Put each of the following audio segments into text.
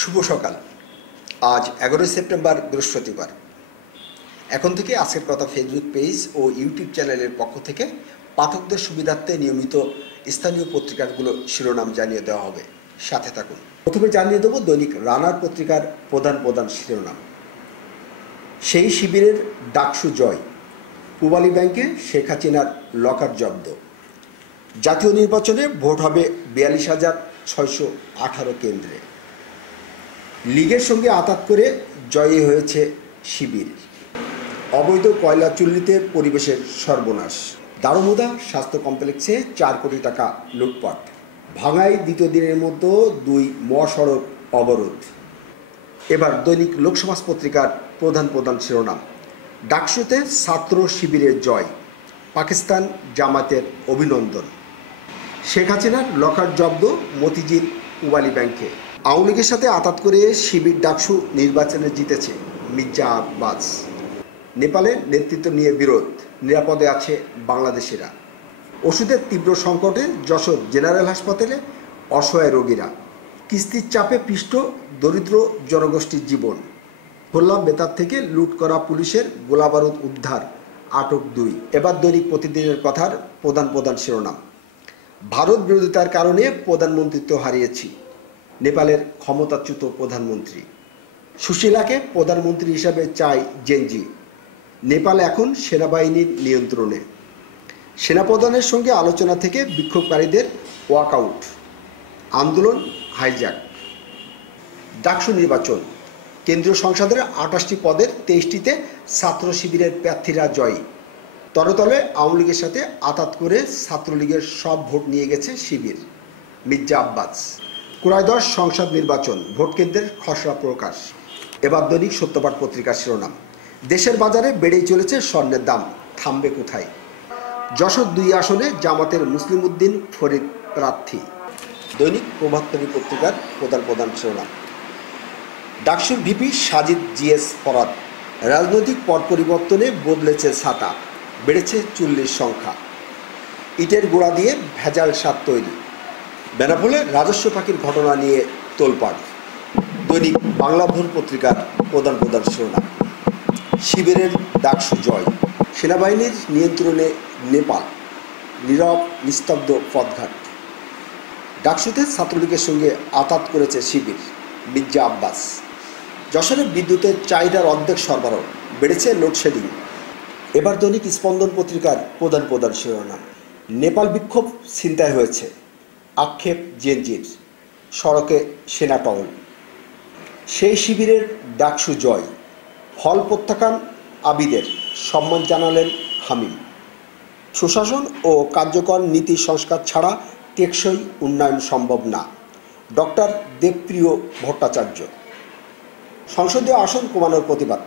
শুভ সকাল। আজ 11 সেপ্টেম্বর বৃহস্পতিবার। এখন থেকে আজকের কথা ফেসবুক পেজ ও ইউটিউব চ্যানেলের পক্ষ থেকে পাঠকদের সুবিধার্থে নিয়মিত স্থানীয় পত্রিকাগুলো শিরোনাম জানিয়ে দেওয়া হবে, সাথে থাকুন। প্রথমে জানিয়ে দেব দৈনিক রানার পত্রিকার প্রধান শিরোনাম। সেই শিবিরের ডাকসু জয়, পূবালী ব্যাংকে শেখ হাসিনার লকার জব্দ। জাতীয় নির্বাচনে ভোট হবে 42,618 কেন্দ্রে। লীগের সঙ্গে আঁতাত করে জয়ী হয়েছে শিবির। অবৈধ কয়লা চুল্লিতে পরিবেশের সর্বনাশ। দারুমুদা স্বাস্থ্য কমপ্লেক্সে 4 কোটি টাকা লুটপাট। ভাঙায় দ্বিতীয় দিনের মতো 2 মহাসড়ক অবরোধ। এবার দৈনিক লোকসমাজ পত্রিকার প্রধান শিরোনাম। ডাকসুতে ছাত্র শিবিরের জয়, পাকিস্তান জামাতের অভিনন্দন। শেখ হাসিনার লকার জব্দ মতিঝিল পূবালী ব্যাংকে। আওয়ামী লীগের সাথে আঁতাত করে শিবির ডাকসু নির্বাচনে জিতেছে মির্জা আব্বাস। নেপালে নেতৃত্ব নিয়ে বিরোধ, নিরাপদে আছে বাংলাদেশিরা। ওষুধের তীব্র সংকটে যশোর জেনারেল হাসপাতালে অসহায় রোগীরা। কিস্তির চাপে পিষ্ট দরিদ্র জনগোষ্ঠীর জীবন। খুলনা বেতার থেকে লুট করা পুলিশের গোলাবারুদ উদ্ধার, আটক 2। এবার দৈনিক প্রতিদিনের কথার প্রধান শিরোনাম। ভারত বিরোধিতার কারণে প্রধানমন্ত্রিত্ব হারিয়েছি, নেপালের ক্ষমতাচ্যুত প্রধানমন্ত্রী। সুশীলাকে প্রধানমন্ত্রী হিসাবে চায় জেনজি। নেপাল এখন সেনাবাহিনীর নিয়ন্ত্রণে। সেনাপ্রধানের সঙ্গে আলোচনা থেকে বিক্ষোভকারীদের ওয়াকআউট, আন্দোলন হাইজ্যাক। ডাকসু নির্বাচন, কেন্দ্রীয় সংসদের 28টি পদের 23টিতে ছাত্র শিবিরের প্রার্থীরা জয়ী। তলে আওয়ামী লীগের সাথে আঁতাত করে ছাত্রলীগের সব ভোট নিয়ে গেছে শিবির, মির্জা আব্বাস। ক্রয়োদশ সংসদ নির্বাচন, ভোট কেন্দ্রের খসড়া প্রকাশ। এবার দৈনিক সত্যপাঠ পত্রিকার শিরোনাম। দেশের বাজারে বেড়েই চলেছে স্বর্ণের দাম, থামবে কোথায়? যশোর 2 আসনে জামাতের মুসলিম উদ্দিন ফরিদ প্রার্থী। দৈনিক প্রভাতী পত্রিকার প্রধান শিরোনাম। ডাকসুর ভিপি সাজিদ জিএস ফরাদ, রাজনৈতিক পট পরিবর্তনে বদলেছে ছাতা, বেড়েছে চুল্লির সংখ্যা। ইটের গোড়া দিয়ে ভেজাল সার তৈরি। বেনাপোলে রাজস্ব ফাঁকির ঘটনা নিয়ে তোলপাড়। দৈনিক বাংলাভোর পত্রিকার প্রধান শিরোনাম। শিবিরের ডাকসু জয়, সেনাবাহিনীর নিয়ন্ত্রণে নেপাল, নীরব নিস্তব্ধ পথঘাট। ডাকসুতে ছাত্রলীগের সঙ্গে আঁতাত করেছে শিবির, মির্জা আব্বাস। যশোরে বিদ্যুতের চাহিদার অর্ধেক সরবরাহ, বেড়েছে লোডশেডিং। এবার দৈনিক স্পন্দন পত্রিকার প্রধান শিরোনাম। নেপাল বিক্ষোভ ছিনতাই হয়েছে, আক্ষেপ জেনজির, সড়কে সেনা টহল। সেই শিবিরের ডাকসু জয়, ফল প্রত্যাখ্যান আবিদের, সম্মান জানালেন হামিম। সুশাসন ও কার্যকর নীতি সংস্কার ছাড়া টেকসই উন্নয়ন সম্ভব না, ডক্টর দেবপ্রিয় ভট্টাচার্য। সংসদীয় আসন কমানোর প্রতিবাদ,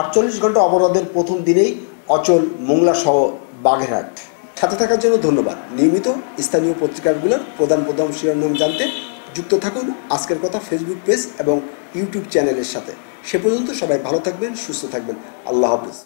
48 ঘন্টা অবরোধের প্রথম দিনেই অচল মোংলা সহ বাগেরহাট। সাথে থাকার জন্য ধন্যবাদ। নিয়মিত স্থানীয় পত্রিকাগুলোর প্রধান শিরোনাম জানতে যুক্ত থাকুন আজকের কথা ফেসবুক পেজ এবং ইউটিউব চ্যানেলের সাথে। সে পর্যন্ত সবাই ভালো থাকবেন, সুস্থ থাকবেন। আল্লাহ হাফেজ।